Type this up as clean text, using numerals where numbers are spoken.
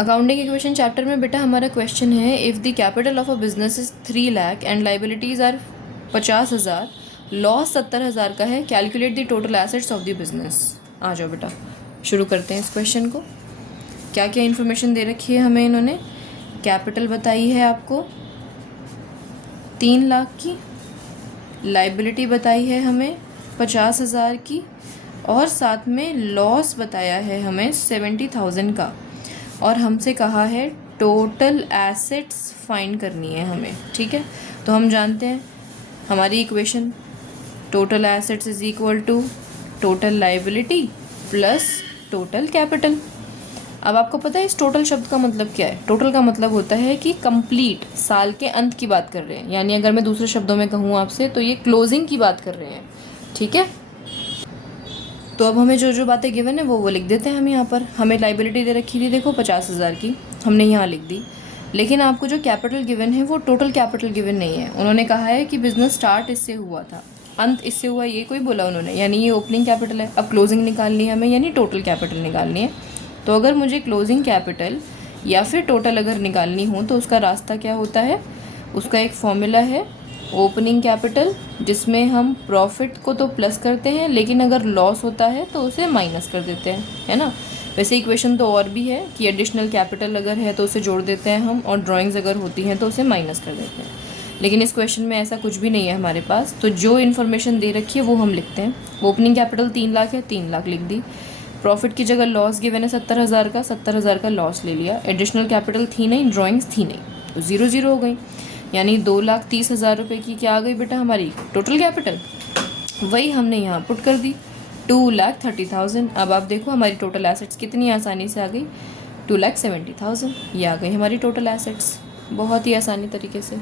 Accounting equation chapter में बेटा हमारा क्वेश्चन है, if the capital of a business is 3 lakh and liabilities are 50,000, loss 70,000 का है, calculate the total assets of the business. आ जाओ बेटा शुरू करते हैं इस क्वेश्चन को। क्या क्या इन्फॉर्मेशन दे रखी है हमें इन्होंने? कैपिटल बताई है आपको 3 लाख की, लाइबिलिटी बताई है हमें 50,000 की, और साथ में लॉस बताया है हमें 70,000 का, और हमसे कहा है टोटल एसेट्स फाइंड करनी है हमें। ठीक है, तो हम जानते हैं हमारी equation, total assets is equal to total liability plus total capital. अब आपको पता है इस टोटल शब्द का मतलब क्या है? टोटल का मतलब होता है कि कंप्लीट, साल के अंत की बात कर रहे हैं, यानी अगर मैं दूसरे शब्दों में कहूँ आपसे तो ये क्लोजिंग की बात कर रहे हैं। ठीक है, तो अब हमें जो जो बातें गिवन है वो लिख देते हैं हम यहाँ पर। हमें लाइबिलिटी दे रखी थी देखो 50,000 की, हमने यहाँ लिख दी। लेकिन आपको जो कैपिटल गिवन है वो टोटल कैपिटल गिवन नहीं है। उन्होंने कहा है कि बिजनेस स्टार्ट इससे हुआ था, अंत इससे हुआ, ये कोई बोला उन्होंने, यानी ये ओपनिंग कैपिटल है। अब क्लोजिंग निकालनी है हमें, यानी टोटल कैपिटल निकालनी है। तो अगर मुझे क्लोजिंग कैपिटल या फिर टोटल अगर निकालनी हो तो उसका रास्ता क्या होता है? उसका एक फॉर्मूला है, ओपनिंग कैपिटल, जिसमें हम प्रॉफिट को तो प्लस करते हैं लेकिन अगर लॉस होता है तो उसे माइनस कर देते हैं, है ना। वैसे इक्वेशन तो और भी है कि एडिशनल कैपिटल अगर है तो उसे जोड़ देते हैं हम, और ड्राइंग्स अगर होती हैं तो उसे माइनस कर देते हैं। लेकिन इस क्वेश्चन में ऐसा कुछ भी नहीं है हमारे पास, तो जो इन्फॉर्मेशन दे रखी है वो हम लिखते हैं। ओपनिंग कैपिटल 3 लाख है, 3 लाख लिख दी। प्रॉफिट की जगह लॉस गिवन है 70,000 का, 70,000 का लॉस ले लिया। एडिशनल कैपिटल थी नहीं, ड्राइंग्स थी नहीं, तो 0 हो गई, यानी 2,30,000 रुपये की क्या आ गई बेटा हमारी टोटल कैपिटल। वही हमने यहाँ पुट कर दी 2,30,000। अब आप देखो हमारी टोटल एसेट्स कितनी आसानी से आ गई, 2,70,000, ये आ गई हमारी टोटल एसेट्स, बहुत ही आसानी तरीके से।